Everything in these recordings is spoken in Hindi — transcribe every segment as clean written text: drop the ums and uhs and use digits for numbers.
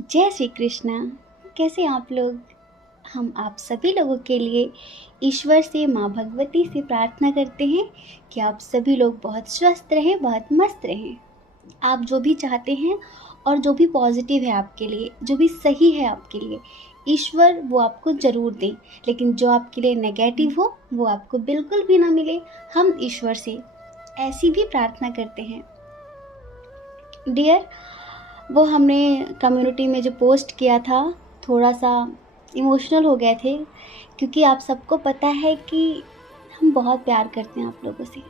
जय श्री कृष्णा। कैसे हैं आप लोग? हम आप सभी लोगों के लिए ईश्वर से, माँ भगवती से प्रार्थना करते हैं कि आप सभी लोग बहुत स्वस्थ रहें, बहुत मस्त रहें। आप जो भी चाहते हैं और जो भी पॉजिटिव है आपके लिए, जो भी सही है आपके लिए, ईश्वर वो आपको ज़रूर दें। लेकिन जो आपके लिए नेगेटिव हो वो आपको बिल्कुल भी ना मिले। हम ईश्वर से ऐसी भी प्रार्थना करते हैं। डियर, वो हमने कम्युनिटी में जो पोस्ट किया था, थोड़ा सा इमोशनल हो गए थे, क्योंकि आप सबको पता है कि हम बहुत प्यार करते हैं आप लोगों से।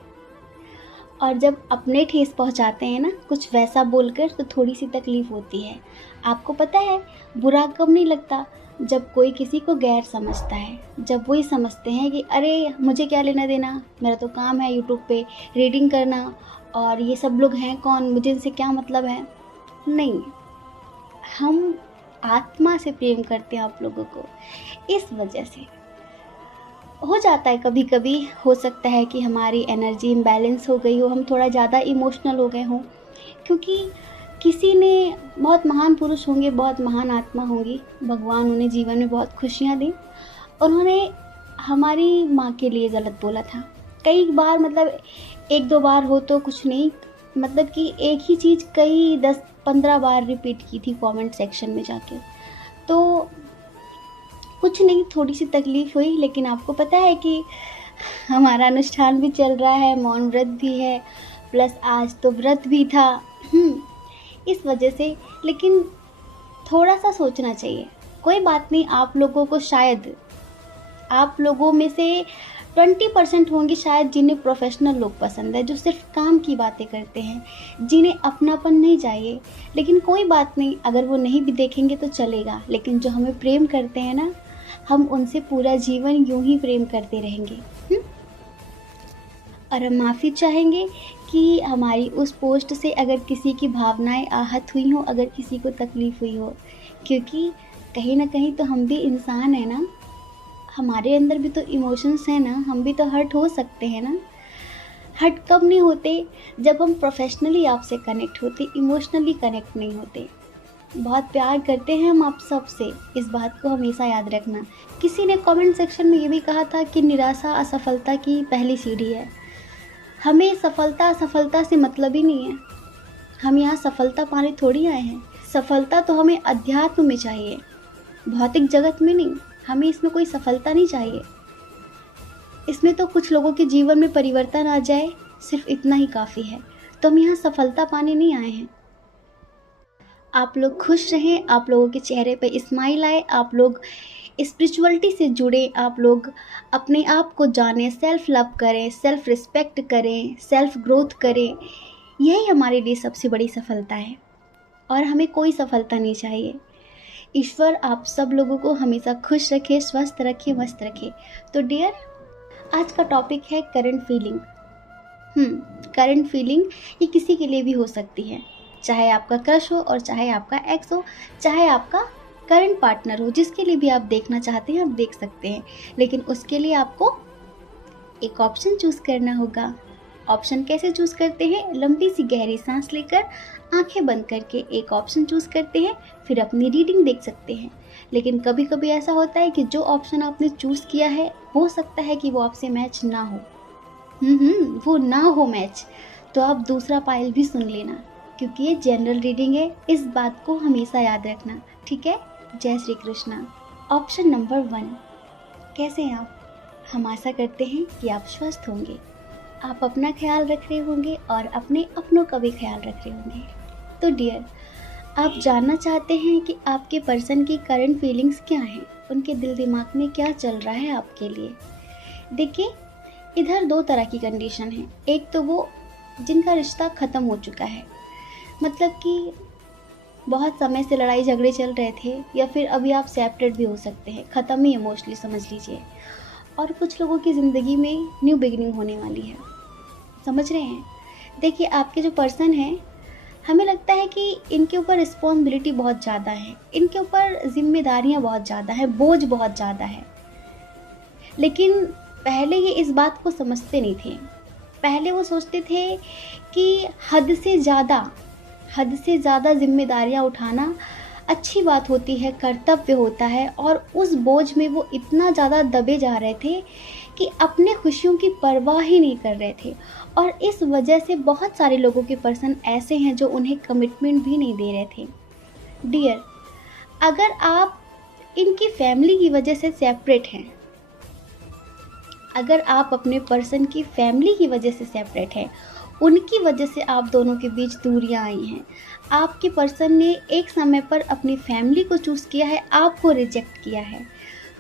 और जब अपने ठेस पहुंचाते हैं ना कुछ वैसा बोलकर, तो थोड़ी सी तकलीफ़ होती है। आपको पता है बुरा कब नहीं लगता? जब कोई किसी को गैर समझता है, जब वो ये समझते हैं कि अरे मुझे क्या लेना देना, मेरा तो काम है यूट्यूब पे रीडिंग करना, और ये सब लोग हैं कौन, मुझे इनसे क्या मतलब है। नहीं, हम आत्मा से प्रेम करते हैं आप लोगों को। इस वजह से हो जाता है, कभी कभी हो सकता है कि हमारी एनर्जी इम्बैलेंस हो गई हो, हम थोड़ा ज़्यादा इमोशनल हो गए हों, क्योंकि किसी ने, बहुत महान पुरुष होंगे, बहुत महान आत्मा होंगी, भगवान उन्हें जीवन में बहुत खुशियाँ दी, उन्होंने हमारी माँ के लिए गलत बोला था कई बार। मतलब एक दो बार हो तो कुछ नहीं, मतलब कि एक ही चीज़ कई 10-15 बार रिपीट की थी कमेंट सेक्शन में जाके। तो कुछ नहीं, थोड़ी सी तकलीफ़ हुई, लेकिन आपको पता है कि हमारा अनुष्ठान भी चल रहा है, मौन व्रत भी है, प्लस आज तो व्रत भी था। इस वजह से, लेकिन थोड़ा सा सोचना चाहिए। कोई बात नहीं, आप लोगों को शायद, आप लोगों में से 20% होंगे शायद जिन्हें प्रोफेशनल लोग पसंद है, जो सिर्फ काम की बातें करते हैं, जिन्हें अपनापन नहीं चाहिए। लेकिन कोई बात नहीं, अगर वो नहीं भी देखेंगे तो चलेगा। लेकिन जो हमें प्रेम करते हैं ना, हम उनसे पूरा जीवन यूं ही प्रेम करते रहेंगे। और हम माफ़ी चाहेंगे कि हमारी उस पोस्ट से अगर किसी की भावनाएं आहत हुई हों, अगर किसी को तकलीफ़ हुई हो, क्योंकि कहीं ना कहीं तो हम भी इंसान हैं ना, हमारे अंदर भी तो इमोशंस हैं ना, हम भी तो हर्ट हो सकते हैं ना। हर्ट कब नहीं होते? जब हम प्रोफेशनली आपसे कनेक्ट होते, इमोशनली कनेक्ट नहीं होते। बहुत प्यार करते हैं हम आप सब से, इस बात को हमेशा याद रखना। किसी ने कमेंट सेक्शन में ये भी कहा था कि निराशा असफलता की पहली सीढ़ी है। हमें सफलता असफलता से मतलब ही नहीं है। हम यहाँ सफलता पाने थोड़ी आए हैं। सफलता तो हमें अध्यात्म में चाहिए, भौतिक जगत में नहीं। हमें इसमें कोई सफलता नहीं चाहिए। इसमें तो कुछ लोगों के जीवन में परिवर्तन आ जाए, सिर्फ इतना ही काफ़ी है। तो हम यहाँ सफलता पाने नहीं आए हैं। आप लोग खुश रहें, आप लोगों के चेहरे पे स्माइल आए, आप लोग स्पिरिचुअलिटी से जुड़े, आप लोग अपने आप को जानें, सेल्फ लव करें, सेल्फ रिस्पेक्ट करें, सेल्फ ग्रोथ करें। यही हमारे लिए सबसे बड़ी सफलता है, और हमें कोई सफलता नहीं चाहिए। ईश्वर आप सब लोगों को हमेशा खुश रखे, स्वस्थ रखे, मस्त रखे। तो डियर, आज का टॉपिक है करंट फीलिंग। करंट फीलिंग ये किसी के लिए भी हो सकती है, चाहे आपका क्रश हो और चाहे आपका एक्स हो, चाहे आपका करंट पार्टनर हो, जिसके लिए भी आप देखना चाहते हैं आप देख सकते हैं। लेकिन उसके लिए आपको एक ऑप्शन चूज़ करना होगा। ऑप्शन कैसे चूज़ करते हैं? लंबी सी गहरी सांस लेकर, आंखें बंद करके एक ऑप्शन चूज़ करते हैं, फिर अपनी रीडिंग देख सकते हैं। लेकिन कभी कभी ऐसा होता है कि जो ऑप्शन आपने चूज़ किया है, हो सकता है कि वो आपसे मैच ना हो। वो ना हो मैच, तो आप दूसरा पायल भी सुन लेना, क्योंकि ये जनरल रीडिंग है। इस बात को हमेशा याद रखना, ठीक है? जय श्री कृष्णा। ऑप्शन नंबर 1, कैसे हैं आप? हम आशा करते हैं कि आप स्वस्थ होंगे, आप अपना ख्याल रख रहे होंगे और अपने अपनों का भी ख्याल रख रहे होंगे। तो डियर, आप जानना चाहते हैं कि आपके पर्सन की करंट फीलिंग्स क्या हैं, उनके दिल दिमाग में क्या चल रहा है आपके लिए। देखिए, इधर दो तरह की कंडीशन है। एक तो वो जिनका रिश्ता ख़त्म हो चुका है, मतलब कि बहुत समय से लड़ाई झगड़े चल रहे थे, या फिर अभी आप सेपरेट भी हो सकते हैं, ख़त्म ही इमोशनली समझ लीजिए। और कुछ लोगों की ज़िंदगी में न्यू बिगिनिंग होने वाली है, समझ रहे हैं? देखिए, आपके जो पर्सन हैं, हमें लगता है कि इनके ऊपर रिस्पॉन्सिबिलिटी बहुत ज़्यादा है, इनके ऊपर जिम्मेदारियाँ बहुत ज़्यादा है, बोझ बहुत ज़्यादा है। लेकिन पहले ये इस बात को समझते नहीं थे। पहले वो सोचते थे कि हद से ज़्यादा जिम्मेदारियाँ उठाना अच्छी बात होती है, कर्तव्य होता है, और उस बोझ में वो इतना ज़्यादा दबे जा रहे थे कि अपने खुशियों की परवाह ही नहीं कर रहे थे। और इस वजह से बहुत सारे लोगों के पर्सन ऐसे हैं जो उन्हें कमिटमेंट भी नहीं दे रहे थे। डियर, अगर आप इनकी फैमिली की वजह से सेपरेट हैं, अगर आप अपने पर्सन की फैमिली की वजह से सेपरेट हैं, उनकी वजह से आप दोनों के बीच दूरियां आई हैं, आपके पर्सन ने एक समय पर अपनी फैमिली को चूज़ किया है, आपको रिजेक्ट किया है,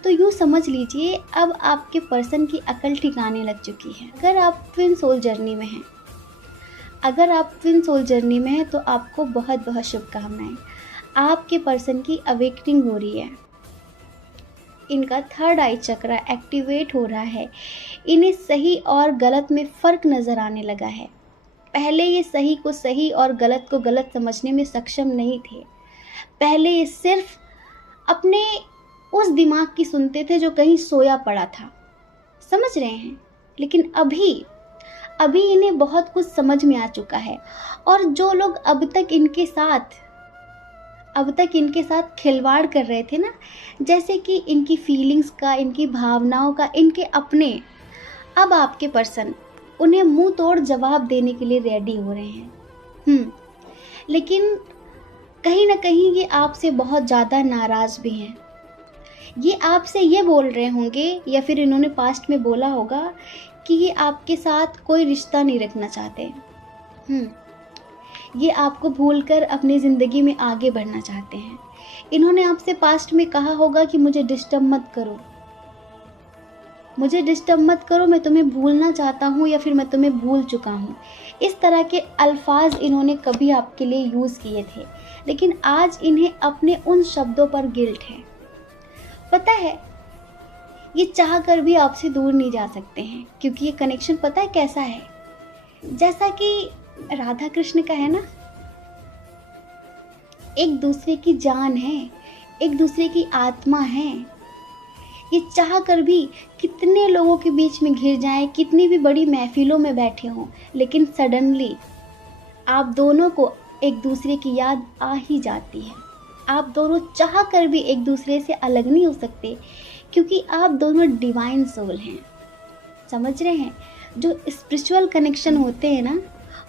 तो यूँ समझ लीजिए अब आपके पर्सन की अकल ठिकाने लग चुकी है। अगर आप ट्विन सोल जर्नी में हैं, अगर आप ट्विन सोल जर्नी में हैं तो आपको बहुत बहुत शुभकामनाएं। आपके पर्सन की अवेकनिंग हो रही है, इनका थर्ड आई चक्र एक्टिवेट हो रहा है, इन्हें सही और गलत में फ़र्क नज़र आने लगा है। पहले ये सही को सही और गलत को गलत समझने में सक्षम नहीं थे। पहले ये सिर्फ अपने उस दिमाग की सुनते थे जो कहीं सोया पड़ा था, समझ रहे हैं। लेकिन अभी इन्हें बहुत कुछ समझ में आ चुका है। और जो लोग अब तक इनके साथ खिलवाड़ कर रहे थे ना, जैसे कि इनकी फीलिंग्स का, इनकी भावनाओं का, इनके अपने, अब आपके पर्सन उन्हें मुंह तोड़ जवाब देने के लिए रेडी हो रहे हैं। लेकिन कहीं ना कहीं ये आपसे बहुत ज़्यादा नाराज़ भी हैं। ये आपसे ये बोल रहे होंगे, या फिर इन्होंने पास्ट में बोला होगा कि ये आपके साथ कोई रिश्ता नहीं रखना चाहते। ये आपको भूलकर अपनी ज़िंदगी में आगे बढ़ना चाहते हैं। इन्होंने आपसे पास्ट में कहा होगा कि मुझे डिस्टर्ब मत करो, मुझे डिस्टर्ब मत करो, मैं तुम्हें भूलना चाहता हूँ, या फिर मैं तुम्हें भूल चुका हूँ। इस तरह के अल्फाज इन्होंने कभी आपके लिए यूज़ किए थे, लेकिन आज इन्हें अपने उन शब्दों पर गिल्ट है। पता है, ये चाह कर भी आपसे दूर नहीं जा सकते हैं, क्योंकि ये कनेक्शन पता है कैसा है, जैसा कि राधा कृष्ण का है ना, एक दूसरे की जान है, एक दूसरे की आत्मा है। ये चाह कर भी कितने लोगों के बीच में घिर जाएं, कितनी भी बड़ी महफिलों में बैठे हों, लेकिन सडनली आप दोनों को एक दूसरे की याद आ ही जाती है। आप दोनों चाह कर भी एक दूसरे से अलग नहीं हो सकते, क्योंकि आप दोनों डिवाइन सोल हैं। समझ रहे हैं? जो स्पिरिचुअल कनेक्शन होते हैं ना,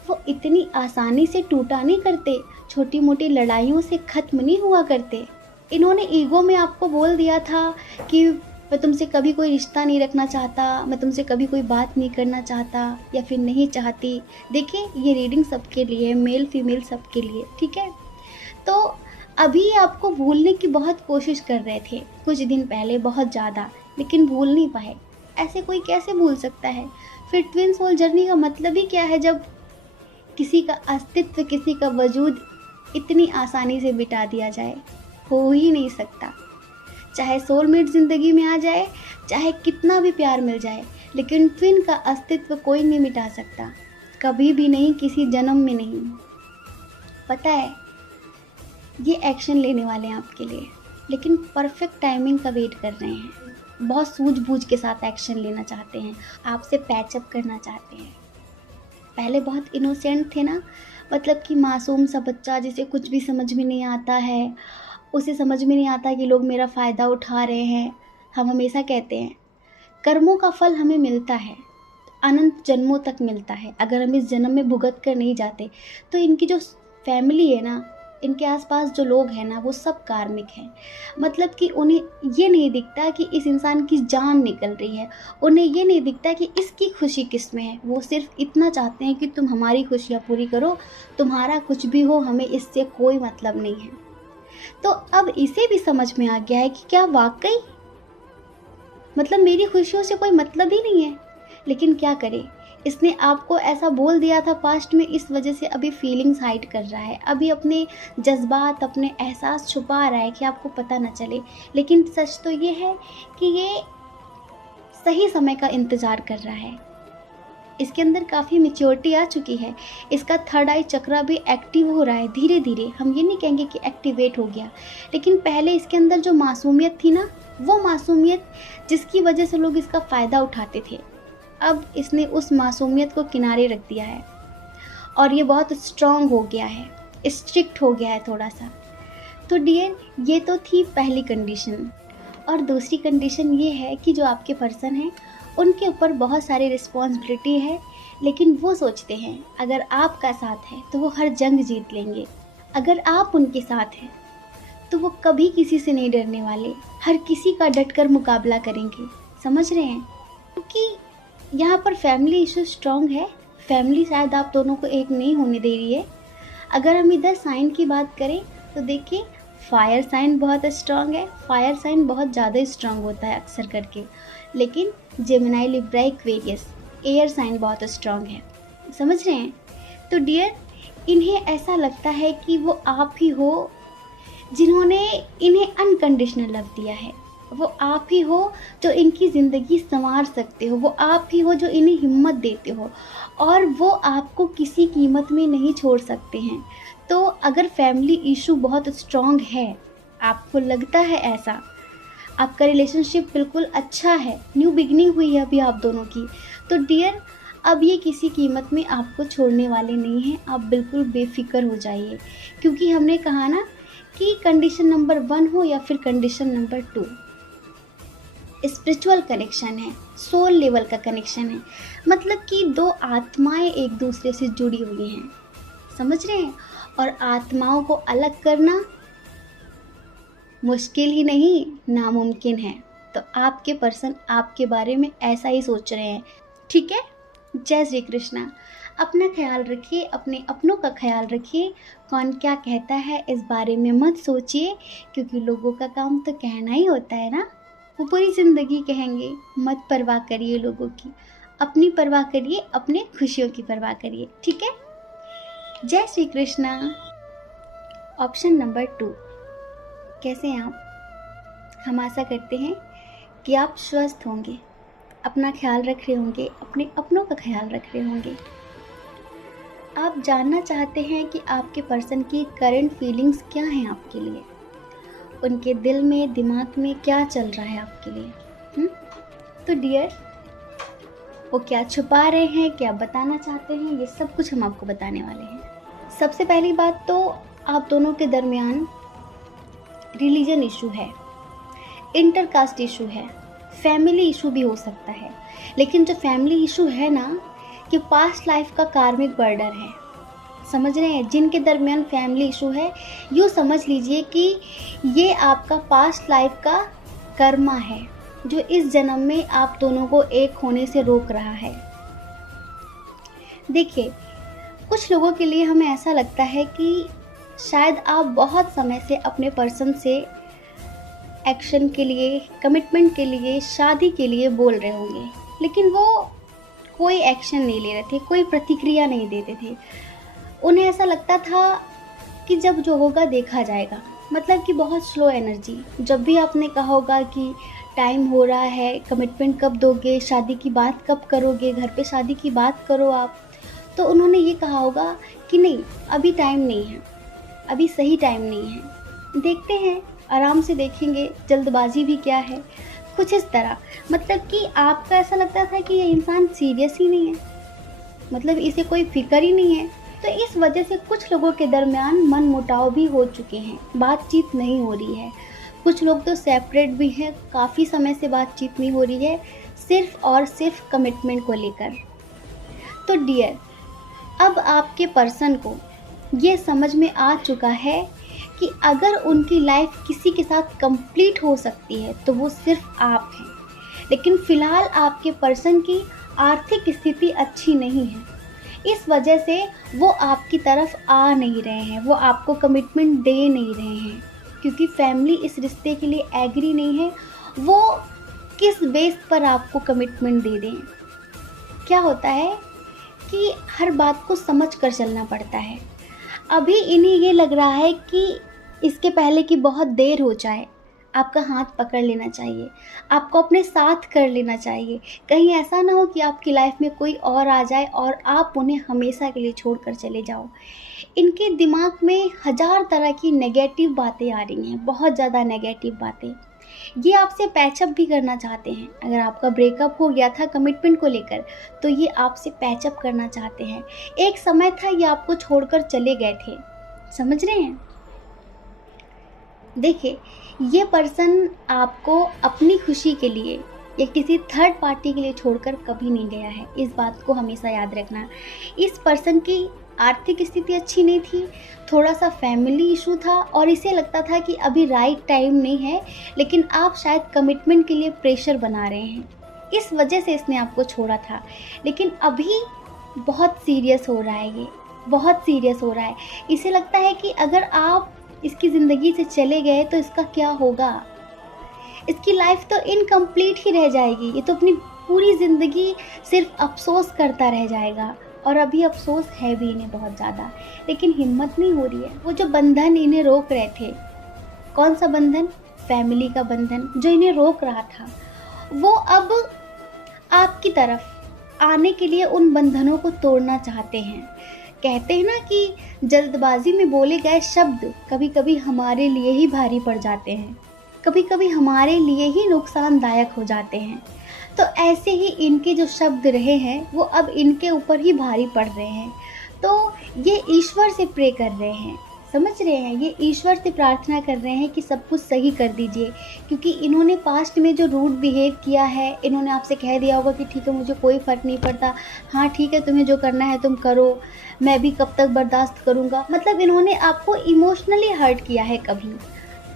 वो इतनी आसानी से टूटा नहीं करते, छोटी मोटी लड़ाइयों से ख़त्म नहीं हुआ करते। इन्होंने ईगो में आपको बोल दिया था कि मैं तुमसे कभी कोई रिश्ता नहीं रखना चाहता, मैं तुमसे कभी कोई बात नहीं करना चाहता, या फिर नहीं चाहती। देखिए, ये रीडिंग सबके लिए, मेल फीमेल सबके लिए, ठीक है। तो अभी आपको भूलने की बहुत कोशिश कर रहे थे कुछ दिन पहले, बहुत ज़्यादा, लेकिन भूल नहीं पाए। ऐसे कोई कैसे भूल सकता है? फिर ट्विन सोल जर्नी का मतलब ही क्या है, जब किसी का अस्तित्व, किसी का वजूद इतनी आसानी से मिटा दिया जाए? हो ही नहीं सकता। चाहे सोलमेट ज़िंदगी में आ जाए, चाहे कितना भी प्यार मिल जाए, लेकिन ट्विन का अस्तित्व कोई नहीं मिटा सकता, कभी भी नहीं, किसी जन्म में नहीं। पता है, ये एक्शन लेने वाले हैं आपके लिए, लेकिन परफेक्ट टाइमिंग का वेट कर रहे हैं। बहुत सूझबूझ के साथ एक्शन लेना चाहते हैं, आपसे पैचअप करना चाहते हैं। पहले बहुत इनोसेंट थे ना, मतलब कि मासूम सा बच्चा जिसे कुछ भी समझ में नहीं आता है, उसे समझ में नहीं आता कि लोग मेरा फ़ायदा उठा रहे हैं। हम हमेशा कहते हैं कर्मों का फल हमें मिलता है, अनंत जन्मों तक मिलता है। अगर हम इस जन्म में भुगत कर नहीं जाते, तो इनकी जो फैमिली है ना, इनके आसपास जो लोग हैं ना, वो सब कार्मिक हैं। मतलब कि उन्हें ये नहीं दिखता कि इस इंसान की जान निकल रही है, उन्हें ये नहीं दिखता कि इसकी खुशी किस में है। वो सिर्फ इतना चाहते हैं कि तुम हमारी खुशियाँ पूरी करो, तुम्हारा कुछ भी हो, हमें इससे कोई मतलब नहीं है। तो अब इसे भी समझ में आ गया है कि क्या वाकई मतलब मेरी खुशियों से कोई मतलब ही नहीं है। लेकिन क्या करे, इसने आपको ऐसा बोल दिया था पास्ट में, इस वजह से अभी फीलिंग्स हाइड कर रहा है, अभी अपने जज्बात, अपने एहसास छुपा रहा है कि आपको पता न चले। लेकिन सच तो ये है कि ये सही समय का इंतज़ार कर रहा है। इसके अंदर काफ़ी मैच्योरिटी आ चुकी है। इसका थर्ड आई चक्रा भी एक्टिव हो रहा है धीरे धीरे। हम ये नहीं कहेंगे कि एक्टिवेट हो गया, लेकिन पहले इसके अंदर जो मासूमियत थी ना, वो मासूमियत जिसकी वजह से लोग इसका फ़ायदा उठाते थे, अब इसने उस मासूमियत को किनारे रख दिया है और ये बहुत स्ट्रॉन्ग हो गया है, स्ट्रिक्ट हो गया है थोड़ा सा। तो डियर, ये तो थी पहली कंडीशन। और दूसरी कंडीशन ये है कि जो आपके पर्सन हैं उनके ऊपर बहुत सारी रिस्पॉन्सिबिलिटी है, लेकिन वो सोचते हैं अगर आपका साथ है तो वो हर जंग जीत लेंगे। अगर आप उनके साथ हैं तो वो कभी किसी से नहीं डरने वाले, हर किसी का डटकर मुकाबला करेंगे। समझ रहे हैं? क्योंकि यहाँ पर फैमिली इशू स्ट्रॉन्ग है, फैमिली शायद आप दोनों को एक नहीं होने दे रही है। अगर हम इधर साइन की बात करें तो देखिए, फायर साइन बहुत स्ट्रॉन्ग है, फायर साइन बहुत ज़्यादा स्ट्रॉन्ग होता है अक्सर करके, लेकिन Gemini, Libra, Aquarius, air sign बहुत स्ट्रॉन्ग है। समझ रहे हैं? तो डियर, इन्हें ऐसा लगता है कि वो आप ही हो जिन्होंने इन्हें अनकंडीशनल लव दिया है, वो आप ही हो जो इनकी ज़िंदगी संवार सकते हो, वो आप ही हो जो इन्हें हिम्मत देते हो, और वो आपको किसी कीमत में नहीं छोड़ सकते हैं। तो अगर फैमिली इशू बहुत स्ट्रॉन्ग है, आपको लगता है ऐसा, आपका रिलेशनशिप बिल्कुल अच्छा है, न्यू बिगनिंग हुई है अभी आप दोनों की, तो डियर अब ये किसी कीमत में आपको छोड़ने वाले नहीं हैं। आप बिल्कुल बेफिक्र हो जाइए, क्योंकि हमने कहा ना कि कंडीशन नंबर 1 हो या फिर कंडीशन नंबर 2, स्पिरिचुअल कनेक्शन है, सोल लेवल का कनेक्शन है, मतलब कि दो आत्माएं एक दूसरे से जुड़ी हुई हैं। समझ रहे हैं? और आत्माओं को अलग करना मुश्किल ही नहीं, नामुमकिन है। तो आपके पर्सन आपके बारे में ऐसा ही सोच रहे हैं। ठीक है? जय श्री कृष्णा। अपना ख्याल रखिए, अपने अपनों का ख्याल रखिए। कौन क्या कहता है इस बारे में मत सोचिए, क्योंकि लोगों का काम तो कहना ही होता है ना, वो पूरी ज़िंदगी कहेंगे। मत परवाह करिए लोगों की, अपनी परवाह करिए, अपने खुशियों की परवाह करिए। ठीक है? जय श्री कृष्णा। ऑप्शन नंबर 2, कैसे हैं आप? हम आशा करते हैं कि आप स्वस्थ होंगे, अपना ख्याल रख रहे होंगे, अपने अपनों का ख्याल रख रहे होंगे। आप जानना चाहते हैं कि आपके पर्सन की करंट फीलिंग्स क्या हैं आपके लिए, उनके दिल में, दिमाग में क्या चल रहा है आपके लिए। तो डियर, वो क्या छुपा रहे हैं, क्या बताना चाहते हैं, ये सब कुछ हम आपको बताने वाले हैं। सबसे पहली बात तो आप दोनों के दरमियान रिलीजन इशू है, इंटरकास्ट इशू है, फैमिली इशू भी हो सकता है। लेकिन जो फैमिली इशू है ना, कि पास्ट लाइफ का कार्मिक बर्डन है। समझ रहे हैं? जिनके दरमियान फैमिली इशू है, यूँ समझ लीजिए कि ये आपका पास्ट लाइफ का कर्मा है, जो इस जन्म में आप दोनों को एक होने से रोक रहा है। देखिए, कुछ लोगों के लिए हमें ऐसा लगता है कि शायद आप बहुत समय से अपने पर्सन से एक्शन के लिए, कमिटमेंट के लिए, शादी के लिए बोल रहे होंगे, लेकिन वो कोई एक्शन नहीं ले रहे थे, कोई प्रतिक्रिया नहीं देते थे। उन्हें ऐसा लगता था कि जब जो होगा देखा जाएगा, मतलब कि बहुत स्लो एनर्जी। जब भी आपने कहा होगा कि टाइम हो रहा है, कमिटमेंट कब दोगे, शादी की बात कब करोगे, घर पे शादी की बात करो आप, तो उन्होंने ये कहा होगा कि नहीं, अभी टाइम नहीं है, अभी सही टाइम नहीं है, देखते हैं, आराम से देखेंगे, जल्दबाजी भी क्या है, कुछ इस तरह। मतलब कि आपका ऐसा लगता था कि ये इंसान सीरियस ही नहीं है, मतलब इसे कोई फिक्र ही नहीं है। तो इस वजह से कुछ लोगों के दरमियान मन मुटाव भी हो चुके हैं, बातचीत नहीं हो रही है। कुछ लोग तो सेपरेट भी हैं, काफ़ी समय से बातचीत नहीं हो रही है, सिर्फ और सिर्फ कमिटमेंट को लेकर। तो डियर, अब आपके पर्सन को ये समझ में आ चुका है कि अगर उनकी लाइफ किसी के साथ कंप्लीट हो सकती है तो वो सिर्फ आप हैं। लेकिन फ़िलहाल आपके पर्सन की आर्थिक स्थिति अच्छी नहीं है, इस वजह से वो आपकी तरफ आ नहीं रहे हैं, वो आपको कमिटमेंट दे नहीं रहे हैं, क्योंकि फैमिली इस रिश्ते के लिए एग्री नहीं है। वो किस बेस पर आपको कमिटमेंट दे दें? क्या होता है कि हर बात को समझ कर चलना पड़ता है। अभी इन्हें ये लग रहा है कि इसके पहले कि बहुत देर हो जाए, आपका हाथ पकड़ लेना चाहिए, आपको अपने साथ कर लेना चाहिए। कहीं ऐसा ना हो कि आपकी लाइफ में कोई और आ जाए और आप उन्हें हमेशा के लिए छोड़कर चले जाओ। इनके दिमाग में हज़ार तरह की नेगेटिव बातें आ रही हैं, बहुत ज़्यादा नेगेटिव बातें। ये आपसे पैचअप भी करना चाहते हैं। अगर आपका ब्रेकअप हो गया था कमिटमेंट को लेकर, तो ये आपसे पैचअप करना चाहते हैं। एक समय था ये आपको छोड़कर चले गए थे, समझ रहे हैं? देखिए, ये पर्सन आपको अपनी खुशी के लिए या किसी थर्ड पार्टी के लिए छोड़कर कभी नहीं गया है, इस बात को हमेशा याद रखना। इस पर्सन की आर्थिक स्थिति अच्छी नहीं थी, थोड़ा-सा फैमिली इश्यू था और इसे लगता था कि अभी राइट टाइम नहीं है, लेकिन आप शायद कमिटमेंट के लिए प्रेशर बना रहे हैं। इस वजह से इसने आपको छोड़ा था, लेकिन अभी बहुत सीरियस हो रहा है ये, बहुत सीरियस हो रहा है। इसे लगता है कि अगर आप इसकी ज़िंदगी से चले गए तो इसका क्या होगा? इसकी लाइफ़ तो इनकम्प्लीट ही रह जाएगी, ये तो अपनी पूरी ज़िंदगी सिर्फ़ अफ़सोस करता रह जाएगा और अभी अफ़सोस है भी इन्हें बहुत ज़्यादा, लेकिन हिम्मत नहीं हो रही है। वो जो बंधन इन्हें रोक रहे थे, कौन-सा बंधन? फैमिली का बंधन, जो इन्हें रोक रहा था, वो अब आपकी तरफ आने के लिए उन बंधनों को तोड़ना चाहते हैं। कहते हैं ना कि जल्दबाज़ी में बोले गए शब्द कभी-कभी हमारे लिए ही भारी पड़ जाते हैं, कभी-कभी हमारे लिए ही नुकसानदायक हो जाते हैं। तो ऐसे ही इनके जो शब्द रहे हैं, वो अब इनके ऊपर ही भारी पड़ रहे हैं। तो ये ईश्वर से प्रे कर रहे हैं, समझ रहे हैं? ये ईश्वर से प्रार्थना कर रहे हैं कि सब कुछ सही कर दीजिए, क्योंकि इन्होंने पास्ट में जो रूड बिहेव किया है, इन्होंने आपसे कह दिया होगा कि ठीक है, मुझे कोई फ़र्क नहीं पड़ता, हाँ ठीक है, तुम्हें जो करना है तुम करो, मैं भी कब तक बर्दाश्त करूँगा। मतलब इन्होंने आपको इमोशनली हर्ट किया है कभी,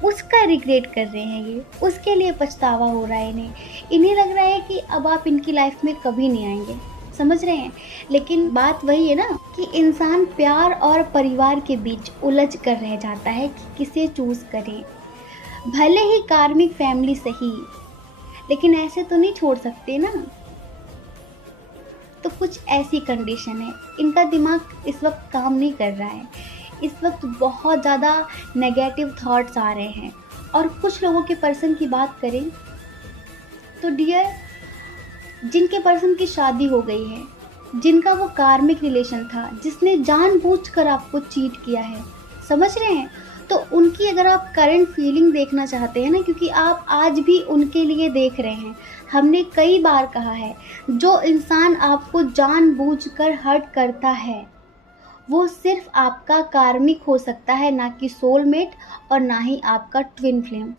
उसका रिग्रेट कर रहे हैं ये, उसके लिए पछतावा हो रहा है इन्हें। इन्हें लग रहा है कि अब आप इनकी लाइफ में कभी नहीं आएँगे, समझ रहे हैं? लेकिन बात वही है ना कि इंसान प्यार और परिवार के बीच उलझ कर रह जाता है कि किसे चूज़ करे। भले ही कार्मिक फैमिली सही, लेकिन ऐसे तो नहीं छोड़ सकते ना। तो कुछ ऐसी कंडीशन है, इनका दिमाग इस वक्त काम नहीं कर रहा है, इस वक्त बहुत ज़्यादा नेगेटिव थॉट्स आ रहे हैं। और कुछ लोगों के पर्सन की बात करें तो डियर, जिनके पर्सन की शादी हो गई है, जिनका वो कार्मिक रिलेशन था, जिसने जानबूझकर आपको चीट किया है, समझ रहे हैं? तो उनकी अगर आप करंट फीलिंग देखना चाहते हैं ना, क्योंकि आप आज भी उनके लिए देख रहे हैं। हमने कई बार कहा है, जो इंसान आपको जानबूझकर हर्ट करता है, वो सिर्फ़ आपका कार्मिक हो सकता है, ना कि सोलमेट और ना ही आपका ट्विन फ्लेम।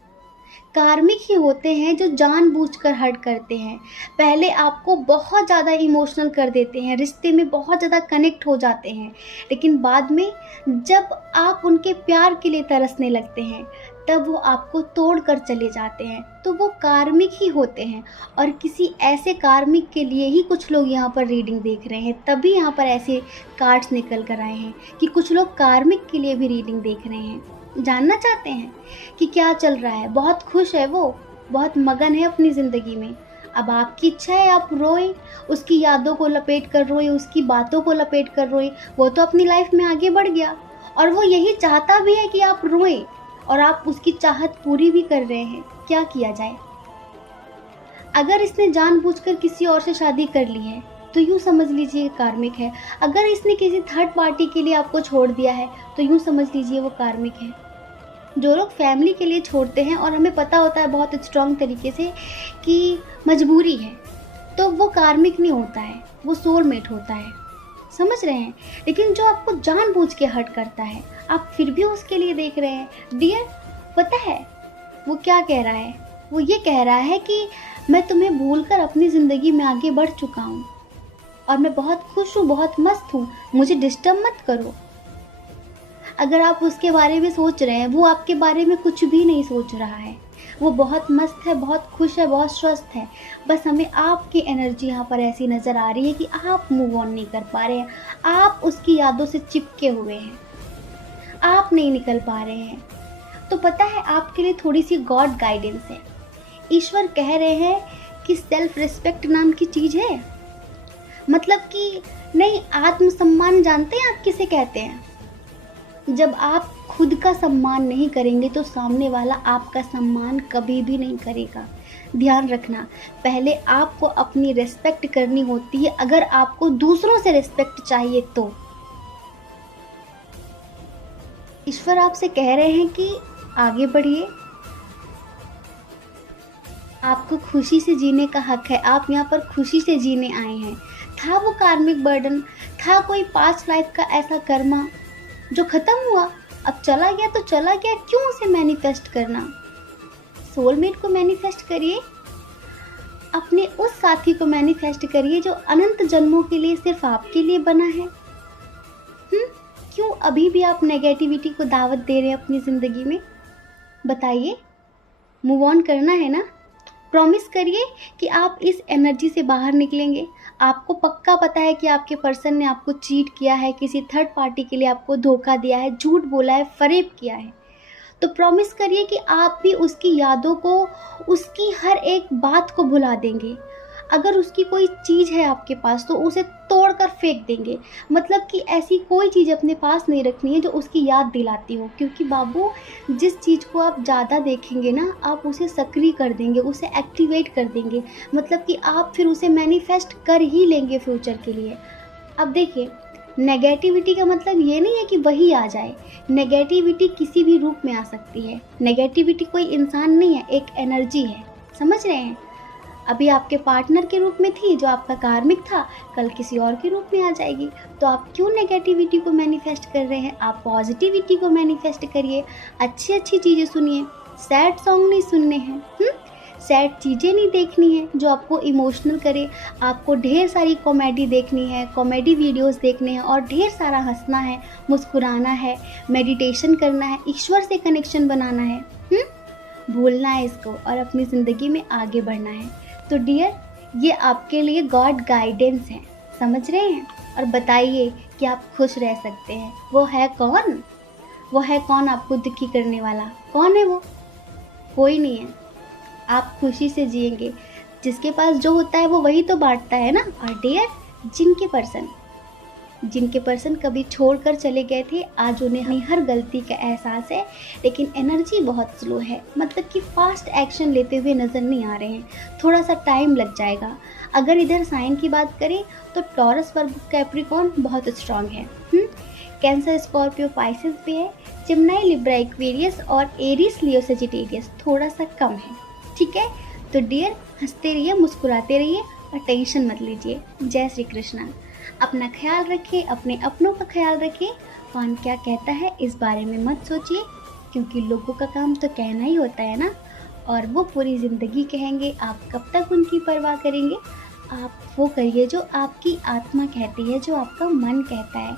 कार्मिक ही होते हैं जो जानबूझकर हर्ट करते हैं। पहले आपको बहुत ज़्यादा इमोशनल कर देते हैं, रिश्ते में बहुत ज़्यादा कनेक्ट हो जाते हैं, लेकिन बाद में जब आप उनके प्यार के लिए तरसने लगते हैं, तब वो आपको तोड़ कर चले जाते हैं। तो वो कार्मिक ही होते हैं। और किसी ऐसे कार्मिक के लिए ही कुछ लोग यहाँ पर रीडिंग देख रहे हैं, तभी यहाँ पर ऐसे कार्ड्स निकल कर आए हैं कि कुछ लोग कार्मिक के लिए भी रीडिंग देख रहे हैं। जानना चाहते हैं कि क्या चल रहा है? बहुत खुश है वो, बहुत मगन है अपनी ज़िंदगी में। अब आपकी इच्छा है आप रोएं, उसकी यादों को लपेट कर रोएं, उसकी बातों को लपेट कर रोएं। वो तो अपनी लाइफ में आगे बढ़ गया और वो यही चाहता भी है कि आप रोएं, और आप उसकी चाहत पूरी भी कर रहे हैं। क्या किया जाए? अगर इसने जानबूझकर किसी और से शादी कर ली है, तो यूँ समझ लीजिए कार्मिक है। अगर इसने किसी थर्ड पार्टी के लिए आपको छोड़ दिया है, तो यूँ समझ लीजिए वो कार्मिक है। जो लोग फैमिली के लिए छोड़ते हैं और हमें पता होता है बहुत स्ट्रॉन्ग तरीके से कि मजबूरी है, तो वो कार्मिक नहीं होता है, वो सोलमेट होता है, समझ रहे हैं? लेकिन जो आपको जानबूझ के हर्ट करता है, आप फिर भी उसके लिए देख रहे हैं। डियर, पता है वो क्या कह रहा है? वो ये कह रहा है कि मैं तुम्हें भूलकर अपनी ज़िंदगी में आगे बढ़ चुका हूँ और मैं बहुत खुश हूँ, बहुत मस्त हूँ, मुझे डिस्टर्ब मत करो। अगर आप उसके बारे में सोच रहे हैं, वो आपके बारे में कुछ भी नहीं सोच रहा है। वो बहुत मस्त है, बहुत खुश है, बहुत स्वस्थ है। बस हमें आपकी एनर्जी यहाँ पर ऐसी नज़र आ रही है कि आप मूव ऑन नहीं कर पा रहे हैं। आप उसकी यादों से चिपके हुए हैं, आप नहीं निकल पा रहे हैं। तो पता है, आपके लिए थोड़ी सी गॉड गाइडेंस है। ईश्वर कह रहे हैं कि सेल्फ रिस्पेक्ट नाम की चीज़ है। मतलब कि नहीं, आत्मसम्मान जानते हैं आप किसे कहते हैं? जब आप खुद का सम्मान नहीं करेंगे तो सामने वाला आपका सम्मान कभी भी नहीं करेगा। ध्यान रखना, पहले आपको अपनी रिस्पेक्ट करनी होती है अगर आपको दूसरों से रिस्पेक्ट चाहिए तो। ईश्वर आपसे कह रहे हैं कि आगे बढ़िए, आपको खुशी से जीने का हक है। आप यहाँ पर खुशी से जीने आए हैं। था वो कार्मिक बर्डन, था कोई पास्ट लाइफ का ऐसा कर्मा जो ख़त्म हुआ, अब चला गया तो चला गया, क्यों उसे मैनिफेस्ट करना। सोलमेट को मैनिफेस्ट करिए, अपने उस साथी को मैनिफेस्ट करिए जो अनंत जन्मों के लिए सिर्फ आपके लिए बना है। क्यों अभी भी आप नेगेटिविटी को दावत दे रहे हैं अपनी ज़िंदगी में? बताइए। मूव ऑन करना है ना। प्रॉमिस करिए कि आप इस एनर्जी से बाहर निकलेंगे। आपको पक्का पता है कि आपके पर्सन ने आपको चीट किया है, किसी थर्ड पार्टी के लिए आपको धोखा दिया है, झूठ बोला है, फरेब किया है। तो प्रॉमिस करिए कि आप भी उसकी यादों को, उसकी हर एक बात को भुला देंगे। अगर उसकी कोई चीज़ है आपके पास तो उसे तोड़कर फेंक देंगे। मतलब कि ऐसी कोई चीज़ अपने पास नहीं रखनी है जो उसकी याद दिलाती हो, क्योंकि बाबू जिस चीज़ को आप ज़्यादा देखेंगे ना, आप उसे सक्रिय कर देंगे, उसे एक्टिवेट कर देंगे। मतलब कि आप फिर उसे मैनिफेस्ट कर ही लेंगे फ्यूचर के लिए। अब देखिए, नेगेटिविटी का मतलब ये नहीं है कि वही आ जाए। नेगेटिविटी किसी भी रूप में आ सकती है। नेगेटिविटी कोई इंसान नहीं है, एक एनर्जी है। समझ रहे हैं? अभी आपके पार्टनर के रूप में थी जो आपका कार्मिक था, कल किसी और के रूप में आ जाएगी। तो आप क्यों नेगेटिविटी को मैनिफेस्ट कर रहे हैं? आप पॉजिटिविटी को मैनिफेस्ट करिए। अच्छी अच्छी चीज़ें सुनिए, सैड सॉन्ग नहीं सुनने हैं। सैड चीज़ें नहीं देखनी है जो आपको इमोशनल करे। आपको ढेर सारी कॉमेडी देखनी है, कॉमेडी वीडियोस देखने हैं और ढेर सारा हंसना है, मुस्कुराना है, मेडिटेशन करना है, ईश्वर से कनेक्शन बनाना है। भूलना है इसको और अपनी ज़िंदगी में आगे बढ़ना है। तो डियर, ये आपके लिए गॉड गाइडेंस है। समझ रहे हैं? और बताइए कि आप खुश रह सकते हैं। वो है कौन? वो है कौन आपको दुखी करने वाला? कौन है वो? कोई नहीं है। आप खुशी से जिएंगे। जिसके पास जो होता है वो वही तो बांटता है ना। और डियर, जिनके पर्सन कभी छोड़कर चले गए थे, आज उन्हें हर गलती का एहसास है, लेकिन एनर्जी बहुत स्लो है। मतलब कि फास्ट एक्शन लेते हुए नज़र नहीं आ रहे हैं, थोड़ा सा टाइम लग जाएगा। अगर इधर साइन की बात करें तो टॉरस, वर्गो, कैप्रिकॉर्न बहुत स्ट्रांग है। कैंसर, स्कॉर्पियो, पाइसेस भी है। जिम्नाई, लिब्रा, एक्वेरियस और एरीज, लियो, सजिटेरियस थोड़ा सा कम है। ठीक है? तो डियर, हंसते रहिए, मुस्कुराते रहिए और टेंशन मत लीजिए। जय श्री कृष्णा। अपना ख्याल रखें, अपने अपनों का ख्याल रखें। कौन क्या कहता है इस बारे में मत सोचिए, क्योंकि लोगों का काम तो कहना ही होता है ना, और वो पूरी ज़िंदगी कहेंगे। आप कब तक उनकी परवाह करेंगे? आप वो करिए जो आपकी आत्मा कहती है, जो आपका मन कहता है।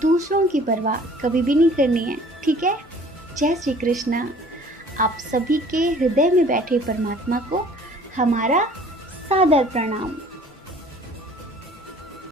दूसरों की परवाह कभी भी नहीं करनी है। ठीक है? जय श्री कृष्णा। आप सभी के हृदय में बैठे परमात्मा को हमारा सादर प्रणाम।